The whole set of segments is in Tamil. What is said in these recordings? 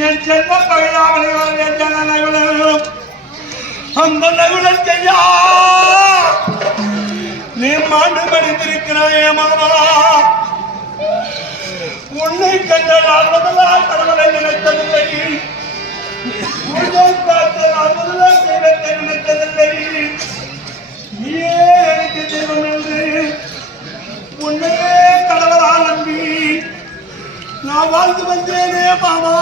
என் செல்ல பகிலாமல் என் ஜன நகுலம் அந்த நகுலம் நீ மாண்டு மடிந்திருக்கிறாயே மாமா உன்னை கண்ட நான் முதலால் கடவுளை நினைத்ததில்லை. உன்னை பார்த்த நான் முதலால் நான் வாழ்ந்து வந்தேனே மாமா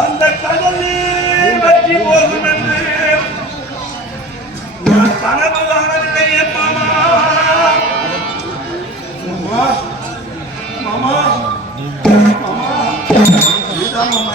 அந்த கடலில் வற்றி போகும் என்று நான் கனவு மாமா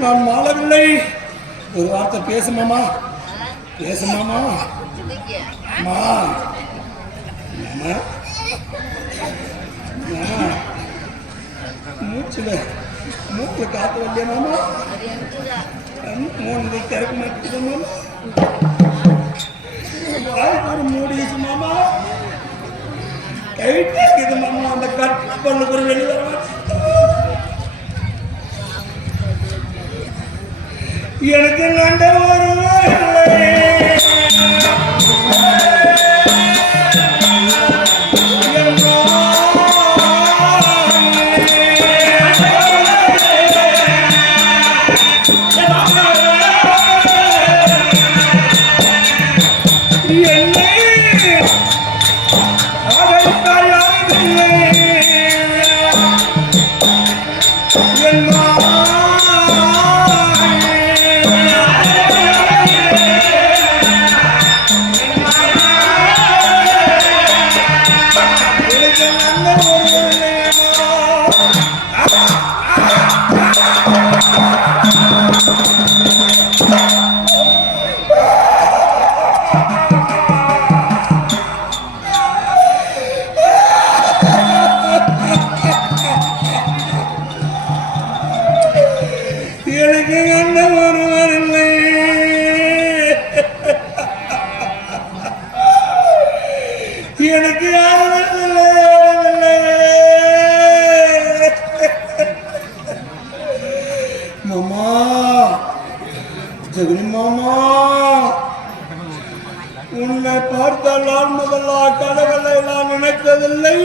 நான் மாளவில்லை ஒரு வார்த்தை பேசுமாமா பேசுமாமா அம்மா மூச்சுல மூக்குல காத்து வரலையா மாமா கண் மூணு திறக்க மாட்டேங்குது மாமா வாய் மாமா கைட்டு இருக்குது மாமா அந்த கட் பண்ண ஒரு வெளியே வர மாட்டேங்குது. எனக்கு நண்ட ஒரு எனக்கு கண்ட ஒருவர் இல்லை. எனக்கு யாரும் மாமா ஜெகனி மாமா உன்னை பார்த்தால் நான் முதல்ல கடவுளை நான் நினைத்ததில்லை.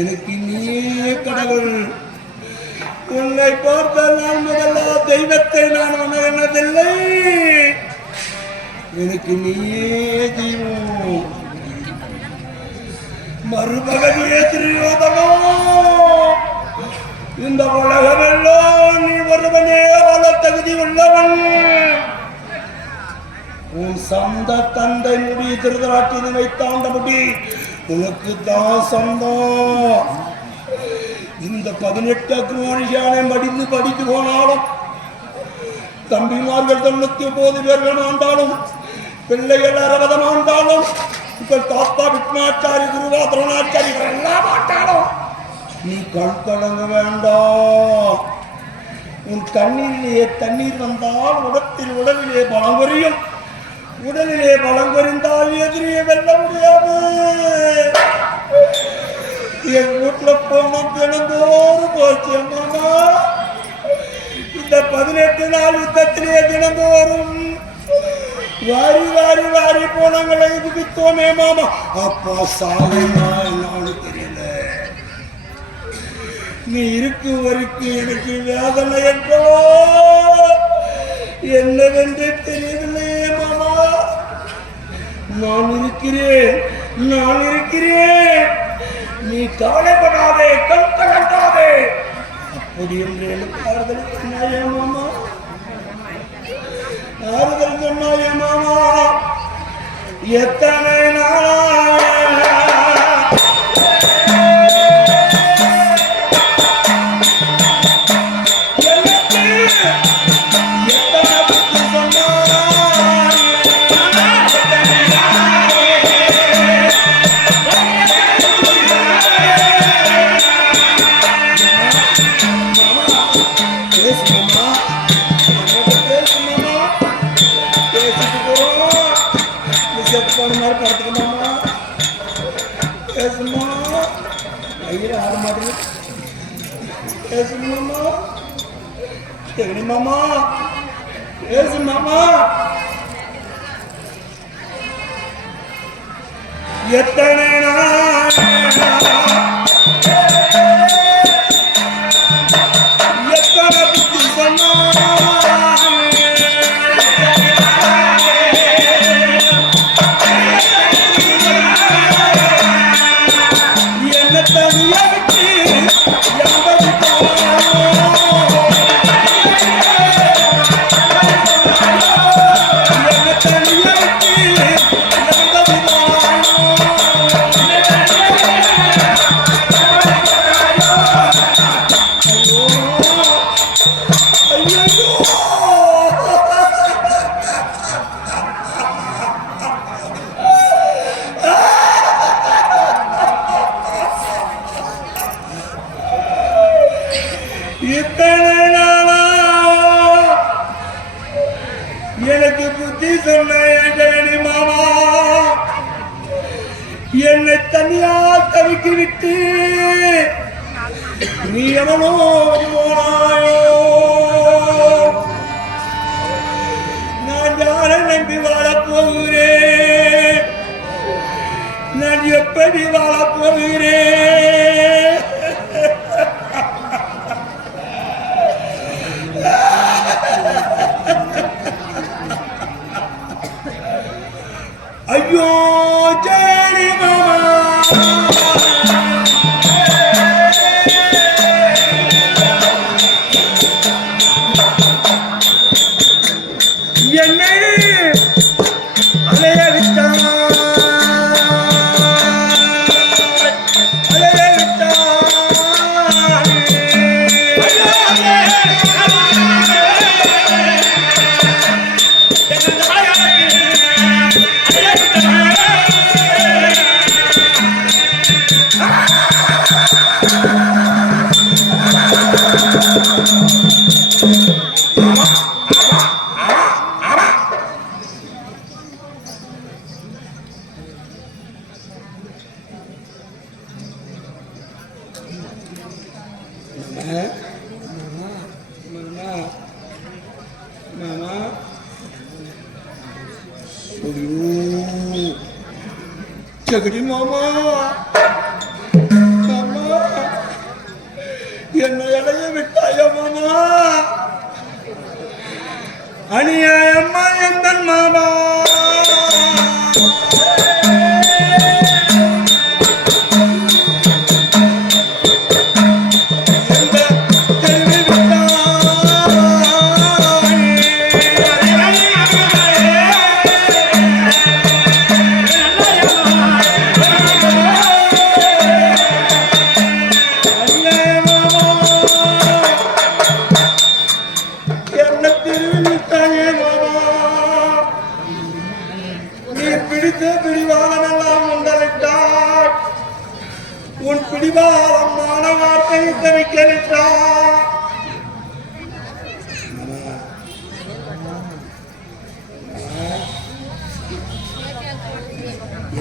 எனக்கு நீயே கடவுள். உன்னை பார்த்த நான் முதல்ல தெய்வத்தை நான் உணர்ந்ததில்லை. எனக்கு நீயே தெய்வம் மறுபகதியே திரியோதனோ இந்த உலகமெல்லாம் நீ ஒருவனே வாழ தகுதி உள்ளவன். உன் சொந்த தந்தை முடி திருதராட்டினை வைத்தாண்ட முடி உனக்கு தான் சொந்தம். இந்த பதினெட்டு அக்ரோனிஷானை மடிந்து படித்து போனாலும் தம்பிமார்கள் தொண்ணூத்தி ஒன்பது பேர்கள் ஆண்டாலும் பிள்ளைகள் அறுபதம் ஆண்டாலும் இப்ப தாத்தா விக்னாச்சாரி குருவா துரோணாச்சாரி எல்லாம் ஆண்டாலும் நீ கண் தொடங்க வேண்டாம் உன் கண்ணிலேயே தண்ணீர் வந்தால் உடத்தில் உடலிலே பலம் குறையும் உடலிலே பலம் குறைந்தால் எதிரியே வெல்ல முடியாது. என் வீட்டுல பொண்ணு தினந்தோறும் போச்சு அம்மா. இந்த பதினெட்டு நாள் யுத்தத்திலேயே தினந்தோறும் வாரி வாரி வாரி போனங்களை வித்தோமே மாமா. அப்பா சாலை நாள் தெரியல. நீ இருக்கும் வரைக்கும் எனக்கு வேதனை என்றோ? என்னவென்று தெரியவில்லையே மாமா. நான் இருக்கிறேன் நான் இருக்கிறேன். நீ கவலைப்படாதே கண் கலங்காதே. அப்படி என்று எனக்கு ஆறுதல் சொன்னாயே மாமா. ஆறுதல் சொன்னாயே மாமா எத்தனை பேசுமா. ஐயோ, ஆட மாட்டேங்குது. பேசு மாமா. மாமா பேசு மாமா எத்தனை நாள் இத்தனை நாளா எனக்கு புத்தி சொன்ன ஏகனி மாமா என்னை தனியா தவிக்கி விட்டு நீ எவனோ போனாயோ நான் யாரை நம்பி வாழப் போகிறேன் நான் எப்படி வாழப் போகிறேன் ஐயோ சகடி மாமா. மாமா. என்ன இடைய விட்டாய மாமா? அநியாயம்மா எந்தன் மாமா?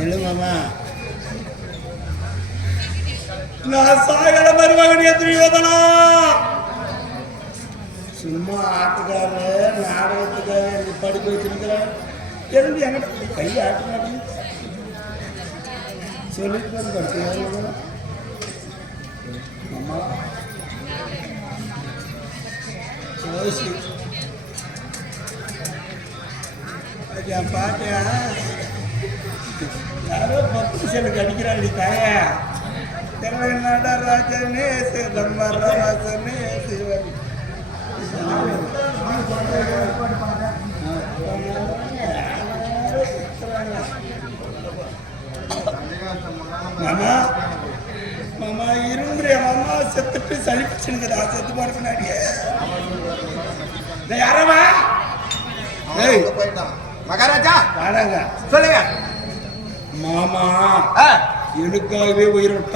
எழு மாமா. நான் சாகல மருமகனிய துரியோதனா சும்மா ஆட்டுக்காரு நாடகத்துக்காக நீ என்கிட்ட கை சொல்லிட்டு படிச்சு அம்மா அது என் பாட்டியா? யாரோ பத்து செலுக்கு அடிக்கிறாங்க தாயா. தெலுங்கான ராஜனே சிதம்ப ராஜனே சிவன். மாமா மாமா இருந்துறிய மாமா செத்துட்டு சளிப்பிச்சுனுக்குதா செத்து போன பின்னாடியே ஏய் போயிட்டான் மகாராஜா வாடாங்க. சொல்லுங்க. மாமா எனக்காகவே உயிர் விட்டார்